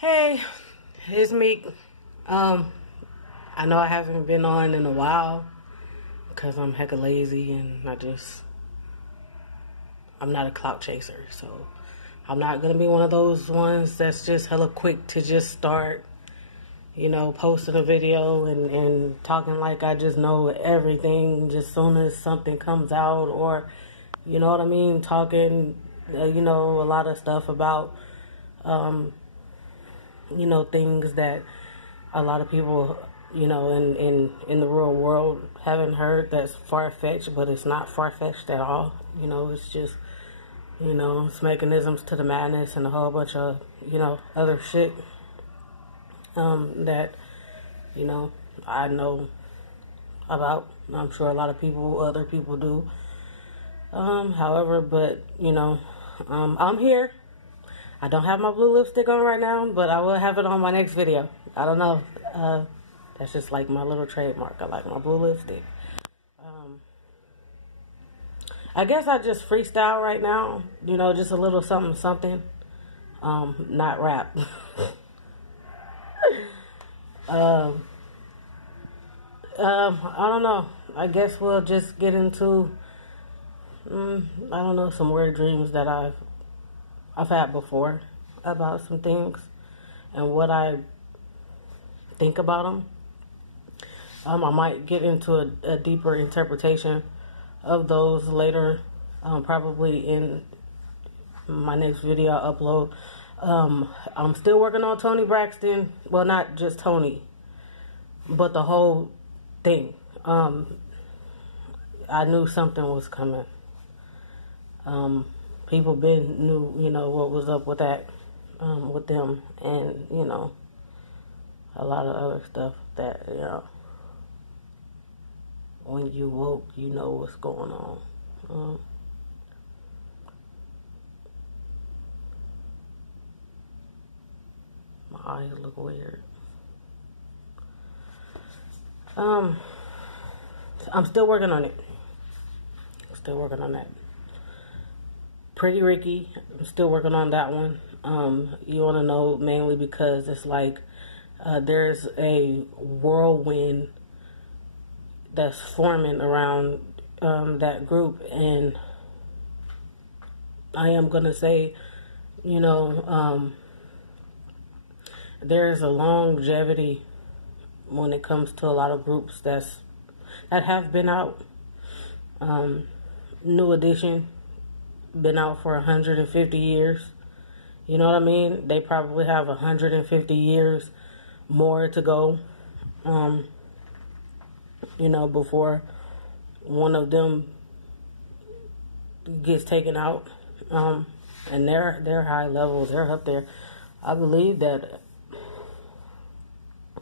Hey, it's me. I know I haven't been on in a while because I'm hecka lazy and I'm not a clout chaser. So I'm not going to be one of those ones that's just hella quick to just start, posting a video and talking like I just know everything just soon as something comes out, or, you know what I mean, talking, a lot of stuff about, things that a lot of people, in the real world haven't heard that's far-fetched, but it's not far-fetched at all. It's just, it's mechanisms to the madness and a whole bunch of, other shit that, I know about. I'm sure a lot of other people do. However, but, I'm here. I don't have my blue lipstick on right now, but I will have it on my next video. I don't know. That's just like my little trademark. I like my blue lipstick. I guess I just freestyle right now. Just a little something. Not rap. I don't know. I guess we'll just get into, some weird dreams that I've had before about some things and what I think about them. I might get into a deeper interpretation of those later, probably in my next video I upload. I'm still working on Toni Braxton. Well, not just Toni, but the whole thing. I knew something was coming. People knew, what was up with that, with them, and, a lot of other stuff that, when you woke, you know what's going on. My eyes look weird. I'm still working on it. Still working on that. Pretty Rickey, I'm still working on that one. You want to know mainly because it's like there's a whirlwind that's forming around that group, and I am gonna say, there's a longevity when it comes to a lot of groups that have been out. New Edition been out for 150 years. You know what I mean? They probably have 150 years more to go. Before one of them gets taken out. And they're high levels. They're up there. I believe that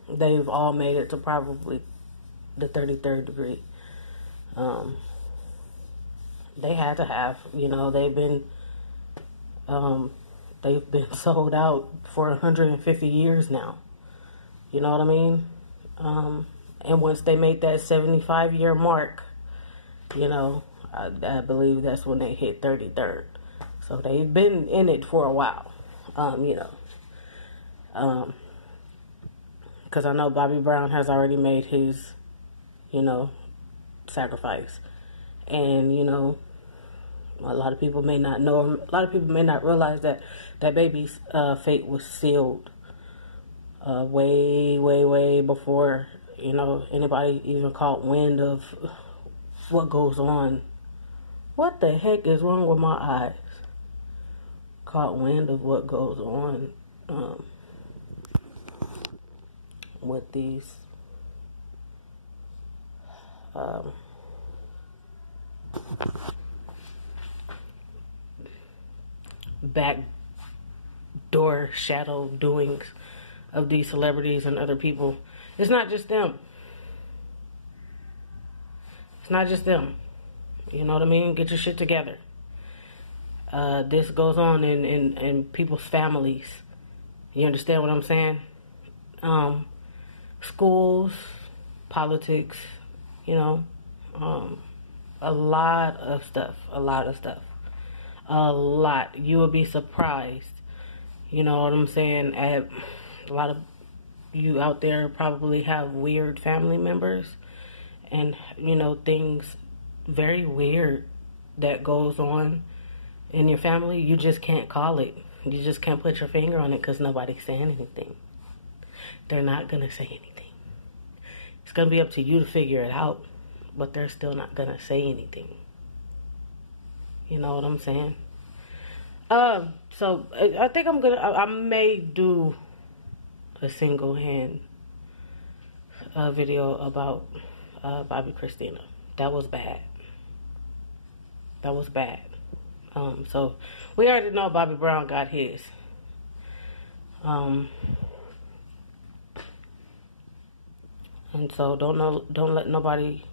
they've all made it to probably the 33rd degree. They had to have, they've been sold out for 150 years now. You know what I mean? And once they make that 75-year mark, I believe that's when they hit 33rd. So they've been in it for a while, because I know Bobby Brown has already made his, sacrifice. And, a lot of people may not know, a lot of people may not realize that baby's fate was sealed way before, anybody even caught wind of what goes on. What the heck is wrong with my eyes? Caught wind of what goes on with these backdoor shadow doings of these celebrities and other people. It's not just them. It's not just them. You know what I mean? Get your shit together. This goes on in people's families. You understand what I'm saying? Schools, politics, a lot of stuff. You will be surprised, You know what I'm saying? A lot of you out there probably have weird family members and, you know, things very weird that goes on in your family. You just can't call it. You just can't put your finger on it because nobody's saying anything. They're not going to say anything. It's going to be up to you to figure it out, but they're still not going to say anything. You know what I'm saying? So I think I may do a single hand video about Bobby Christina. That was bad. That was bad. So we already know Bobby Brown got his. And so don't let nobody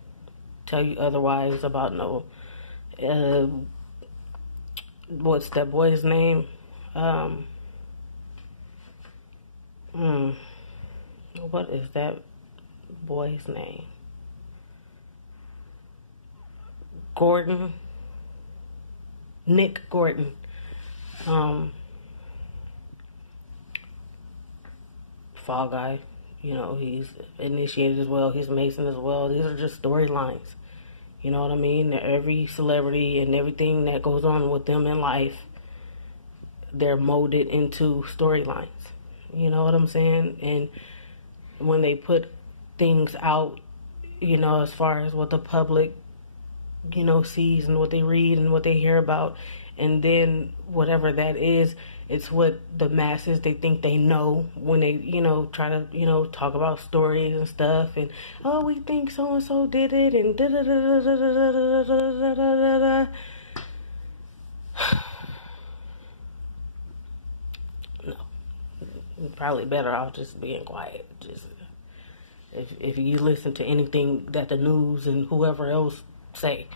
tell you otherwise about no what's that boy's name? What is that boy's name? Gordon. Nick Gordon. Fall Guy. You know, he's initiated as well. He's Mason as well. These are just storylines. You know what I mean? Every celebrity and everything that goes on with them in life, they're molded into storylines. You know what I'm saying? And when they put things out, you know, as far as what the public, you know, sees and what they read and what they hear about, and then whatever that is, it's what the masses, they think they know when they, you know, try to, you know, talk about stories and stuff, and, oh, we think so-and-so did it, and da-da-da-da-da-da-da-da-da-da-da. No. You're probably better off just being quiet. Just, if you listen to anything that the news and whoever else say,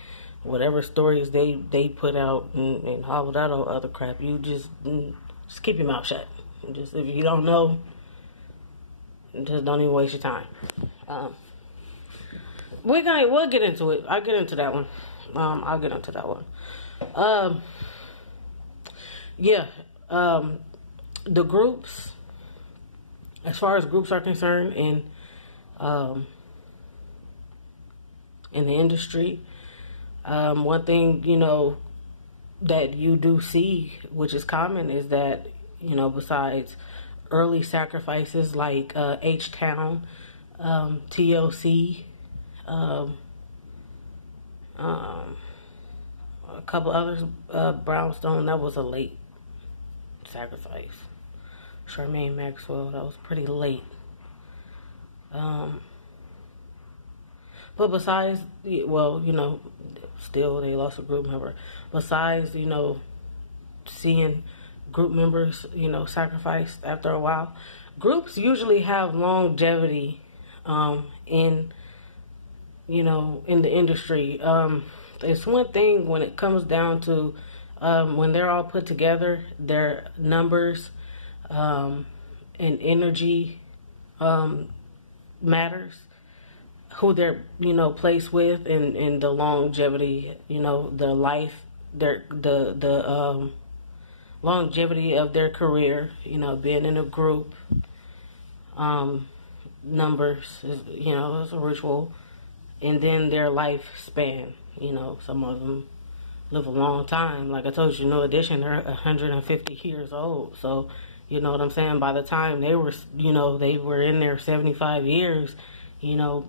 whatever stories they put out and all that other crap, you just keep your mouth shut. Just, if you don't know, just don't even waste your time. We'll get into it. I'll get into that one. I'll get into that one. The groups, as far as groups are concerned in the industry, one thing, you know, that you do see, which is common, is that, you know, besides early sacrifices like H-Town, TLC, a couple others, Brownstone, that was a late sacrifice. Charmaine Maxwell, that was pretty late. But besides, well, you know, still they lost a group member. Besides, you know, seeing group members, you know, sacrificed after a while, groups usually have longevity in, you know, in the industry. It's one thing when it comes down to when they're all put together, their numbers and energy matters. Who they're, you know, placed with, and the longevity, you know, the life, the longevity of their career, you know, being in a group, numbers, is, you know, is a ritual, and then their lifespan, you know, some of them live a long time. Like I told you, No Addition, they're 150 years old, so, you know what I'm saying, by the time they were, you know, they were in their 75 years, you know,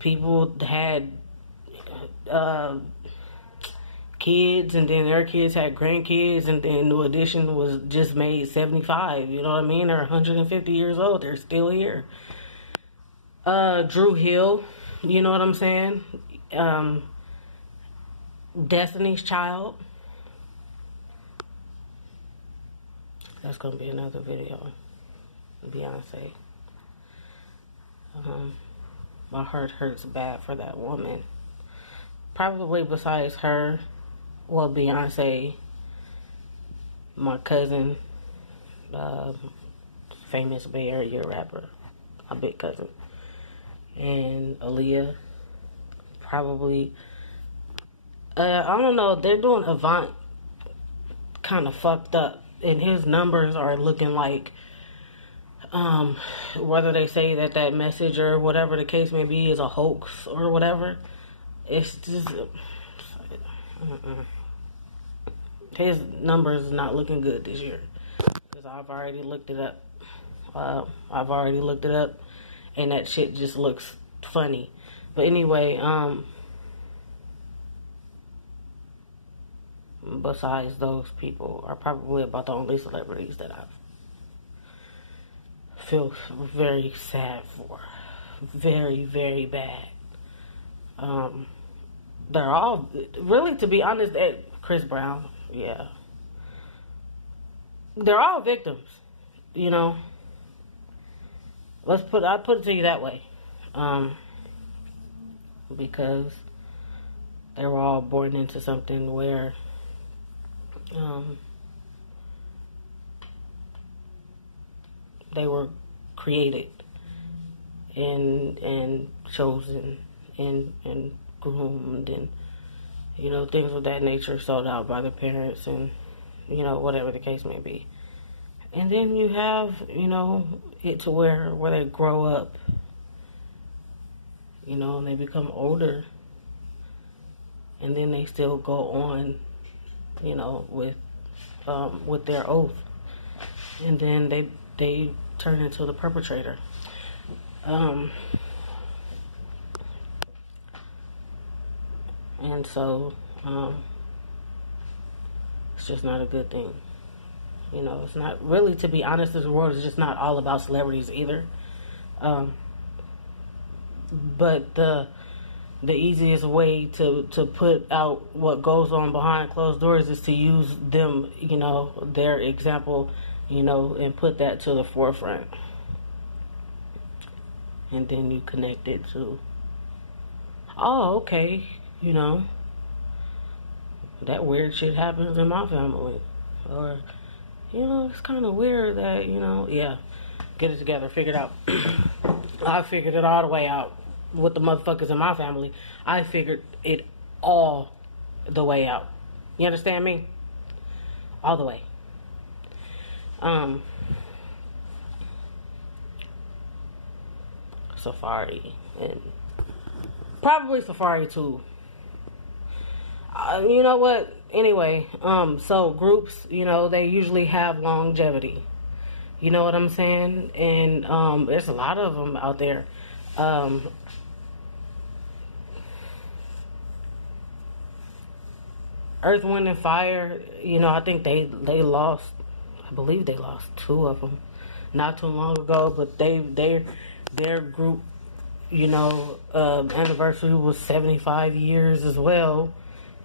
people had kids, and then their kids had grandkids, and then New Edition was just made 75. You know what I mean? They're 150 years old. They're still here. Drew Hill, you know what I'm saying? Destiny's Child. That's gonna be another video. Beyonce. My heart hurts bad for that woman. Probably besides her, well, Beyonce, my cousin, famous Bay Area rapper, my big cousin, and Aaliyah. Probably, I don't know, they're doing Avant kind of fucked up, and his numbers are looking like, whether they say that message or whatever the case may be is a hoax or whatever, it's just his numbers is not looking good this year, because I've already looked it up. And that shit just looks funny. But anyway, besides those people are probably about the only celebrities that I feel very sad for. Very, very bad. They're all, really, to be honest, Chris Brown, yeah. They're all victims, you know. I'll put it to you that way. Because they were all born into something where they were created and chosen and groomed and, you know, things of that nature, sold out by their parents and, you know, whatever the case may be. And then you have, you know, it to where they grow up, you know, and they become older, and then they still go on, you know, with their oath, and then they turn into the perpetrator. And so, it's just not a good thing. You know, it's not really, to be honest, this world is just not all about celebrities either. But the easiest way to put out what goes on behind closed doors is to use them, you know, their example, you know, and put that to the forefront. And then you connect it to, oh, okay, you know, that weird shit happens in my family. Or, you know, it's kind of weird that, you know, yeah, get it together, figure it out. I figured it all the way out with the motherfuckers in my family. I figured it all the way out. You understand me? All the way. Safari and probably Safari too. You know what? Anyway, so groups, you know, they usually have longevity. You know what I'm saying? And there's a lot of them out there. Earth, Wind, and Fire, you know, I think they lost, I believe they lost 2 of them not too long ago, but their group, you know, anniversary was 75 years as well.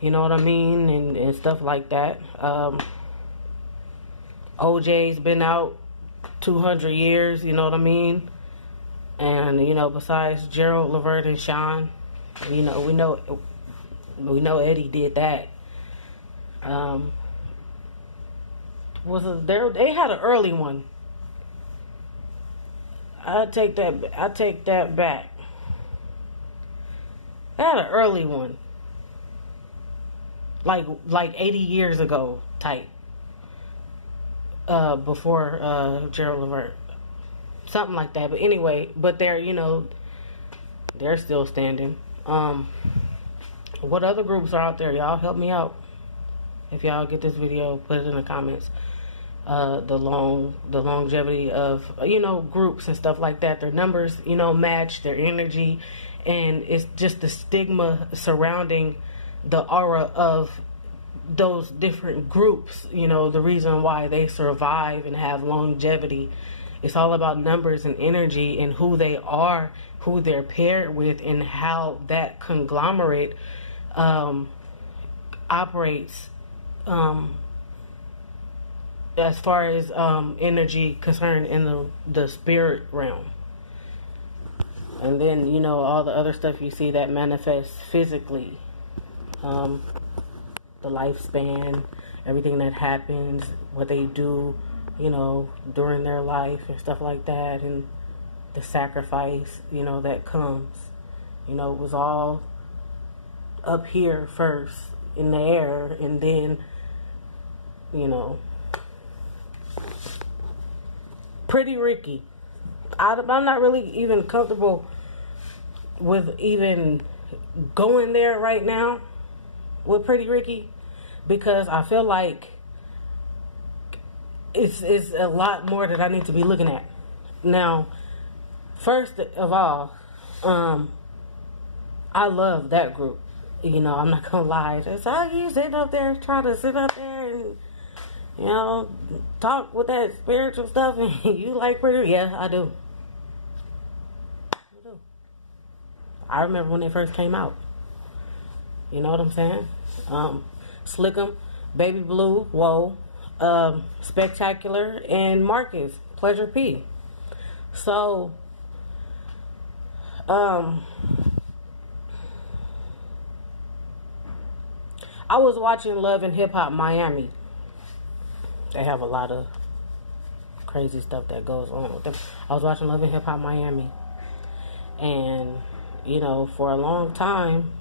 You know what I mean? And stuff like that. OJ's been out 200 years, you know what I mean? And, you know, besides Gerald, Levert, and Sean, you know, we know Eddie did that. They had an early one. I take that back. They had an early one. Like 80 years ago type. Before Gerald Levert. Something like that. But anyway, but they're, you know, they're still standing. What other groups are out there? Y'all help me out. If y'all get this video, put it in the comments. The longevity of, you know, groups and stuff like that. Their numbers, you know, match their energy. And it's just the stigma surrounding the aura of those different groups, you know, the reason why they survive and have longevity. It's all about numbers and energy and who they are, who they're paired with, and how that conglomerate operates as far as energy concerned in the spirit realm. And then, you know, all the other stuff you see that manifests physically. The lifespan, everything that happens, what they do, you know, during their life and stuff like that, and the sacrifice, you know, that comes. You know, it was all up here first in the air, and then, you know, Pretty Rickey. I'm not really even comfortable with even going there right now with Pretty Rickey, because I feel like it's a lot more that I need to be looking at. Now, first of all, I love that group. You know, I'm not gonna lie. It's how you sit up there, try to sit up there and, you know, talk with that spiritual stuff, and you like Pretty. Yeah, I do. I remember when they first came out. You know what I'm saying? Slickum, Baby Blue, Whoa, Spectacular, and Marcus, Pleasure P. So, I was watching Love and Hip Hop Miami. They have a lot of crazy stuff that goes on with them. I was watching Love and Hip Hop Miami. And, you know, for a long time,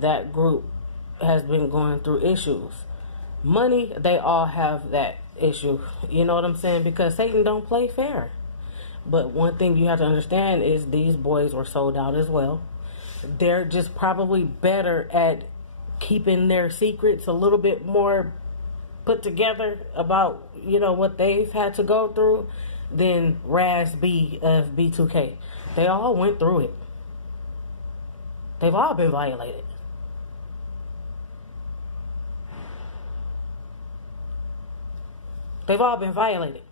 that group has been going through issues. Money, they all have that issue. You know what I'm saying? Because Satan don't play fair. But one thing you have to understand is these boys were sold out as well. They're just probably better at keeping their secrets a little bit more put together about, you know, what they've had to go through than Raz B of B2K. They all went through it. They've all been violated. They've all been violated.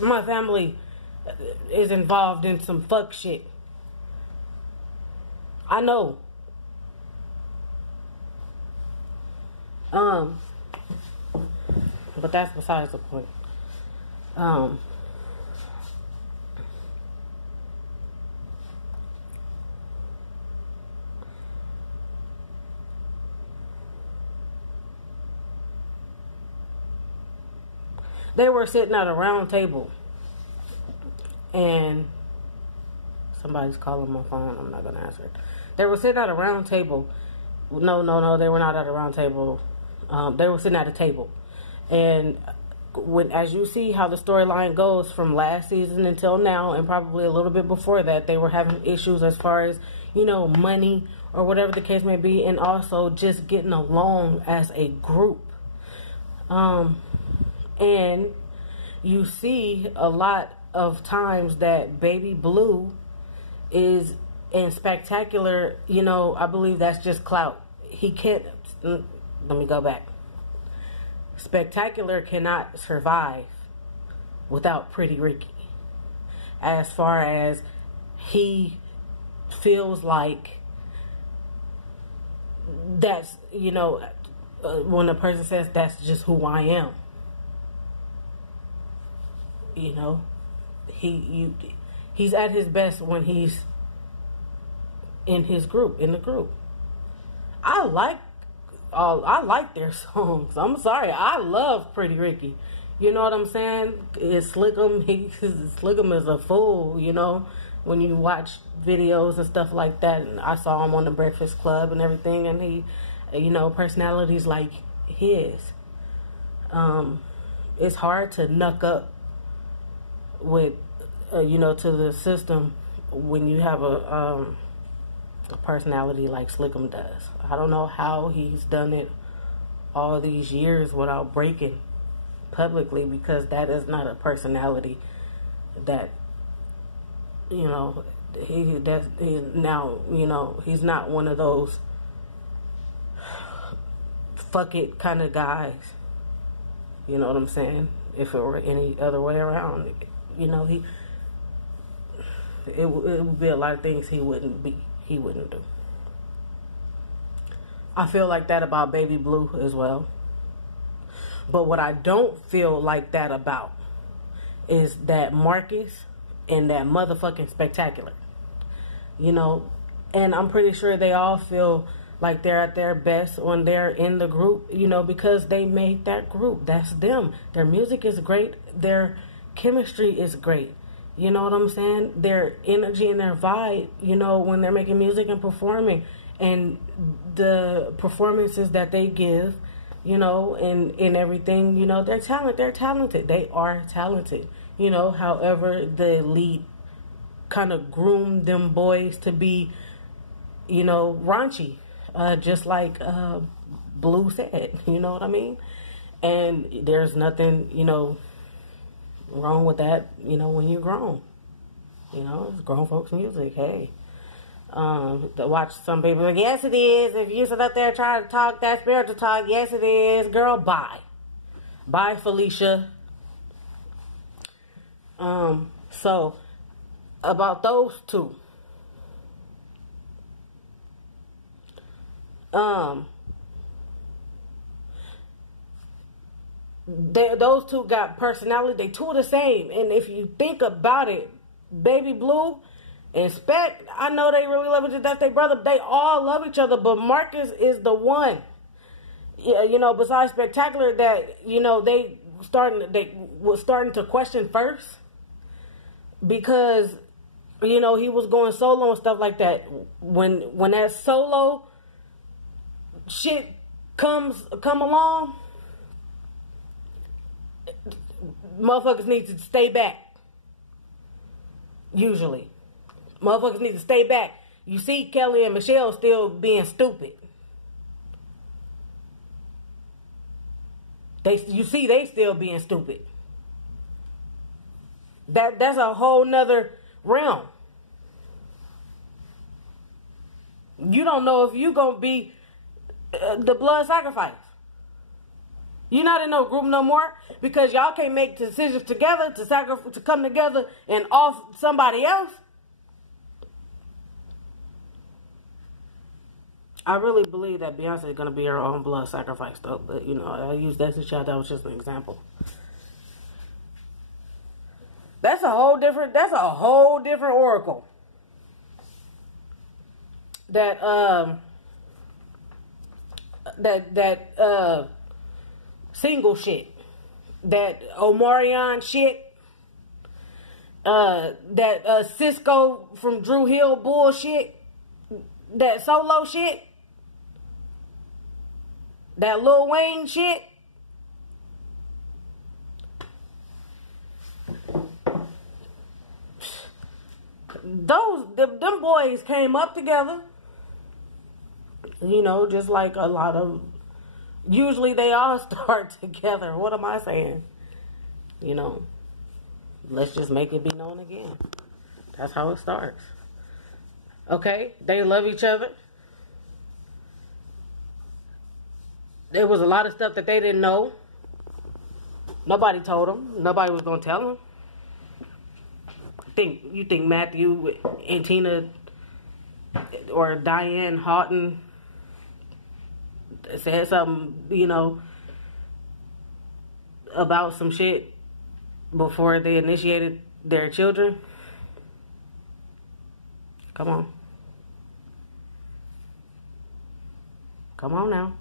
My family is involved in some fuck shit. I know. But that's besides the point. They were sitting at a round table, and somebody's calling my phone. I'm not going to answer it. They were sitting at a round table. No, they were not at a round table. They were sitting at a table. And as you see how the storyline goes from last season until now, and probably a little bit before that, they were having issues as far as, you know, money or whatever the case may be, and also just getting along as a group. And you see a lot of times that Baby Blue is in Spectacular, you know, I believe that's just clout. He can't, let me go back. Spectacular cannot survive without Pretty Rickey. As far as he feels like that's, you know, when a person says that's just who I am. You know, he's at his best when he's in his group, in the group. I like their songs. I'm sorry, I love Pretty Rickey. You know what I'm saying? It's Slickum. Slickum is a fool. You know, when you watch videos and stuff like that. And I saw him on the Breakfast Club and everything, and he, you know, personalities like his. It's hard to knuck up with, you know, to the system when you have a personality like Slickum does. I don't know how he's done it all these years without breaking publicly, because that is not a personality that, you know, now, you know, he's not one of those fuck it kind of guys. You know what I'm saying? If it were any other way around, you know, it would be a lot of things he wouldn't do. I feel like that about Baby Blue as well. But what I don't feel like that about is that Marcus and that motherfucking Spectacular. You know, and I'm pretty sure they all feel like they're at their best when they're in the group, you know, because they made that group. That's them. Their music is great. Their chemistry is great. You know what I'm saying? Their energy and their vibe, you know, when they're making music and performing, and the performances that they give, you know, and everything, you know, they're talented. They are talented. You know, however, the elite kind of groomed them boys to be, you know, raunchy, just like Blue said. You know what I mean? And there's nothing, you know, wrong with that, you know, when you're grown. You know, it's grown folks music. Hey. To watch some people like, yes it is. If you sit up there trying to talk that spiritual talk, yes it is. Girl, bye. Bye, Felicia. So about those two. Those two got personality. They two are the same. And if you think about it, Baby Blue and Spec, I know they really love each other. That's their brother. They all love each other. But Marcus is the one, yeah, you know, besides Spectacular, that, you know, they was starting to question first. Because, you know, he was going solo and stuff like that. When that solo shit come along, motherfuckers need to stay back. Usually. Motherfuckers need to stay back. You see Kelly and Michelle still being stupid. You see they still being stupid. That's a whole nother realm. You don't know if you gonna be the blood sacrifice. You're not in no group no more because y'all can't make decisions together to come together and off somebody else. I really believe that Beyonce is gonna be her own blood sacrifice though, but you know, I use that as that was just an example. That's a whole different oracle. That single shit. That Omarion shit. That Cisco from Drew Hill bullshit. That solo shit. That Lil Wayne shit. Them boys came up together. You know, just like a lot of, usually they all start together. What am I saying? You know, let's just make it be known again. That's how it starts. Okay, they love each other. There was a lot of stuff that they didn't know. Nobody told them. Nobody was going to tell them. You think Matthew and Tina or Diane Houghton said something, you know, about some shit before they initiated their children? Come on. Come on now.